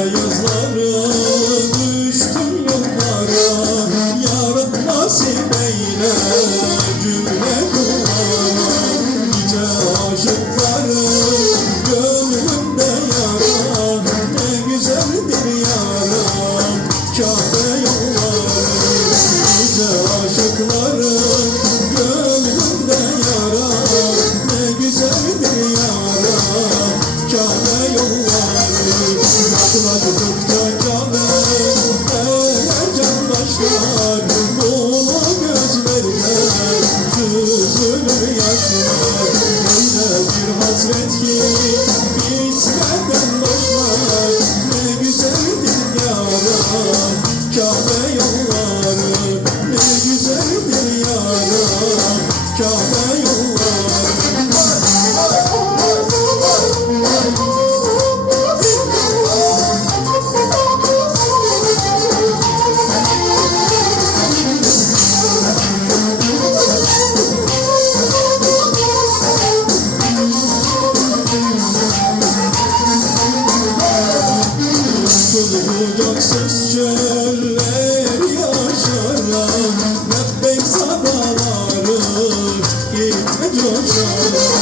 yüzlerim Jesus.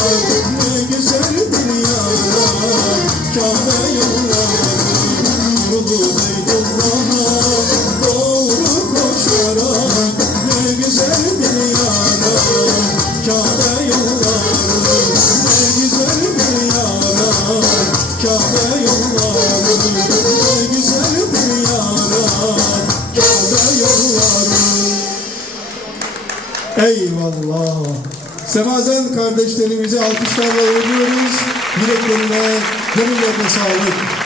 Kahve ne güzel dünyada Kahve yolları Eyvallah Semazen kardeşlerimizi alkışlarla uğurluyoruz. Dileklerine, gönüllerine sağlık.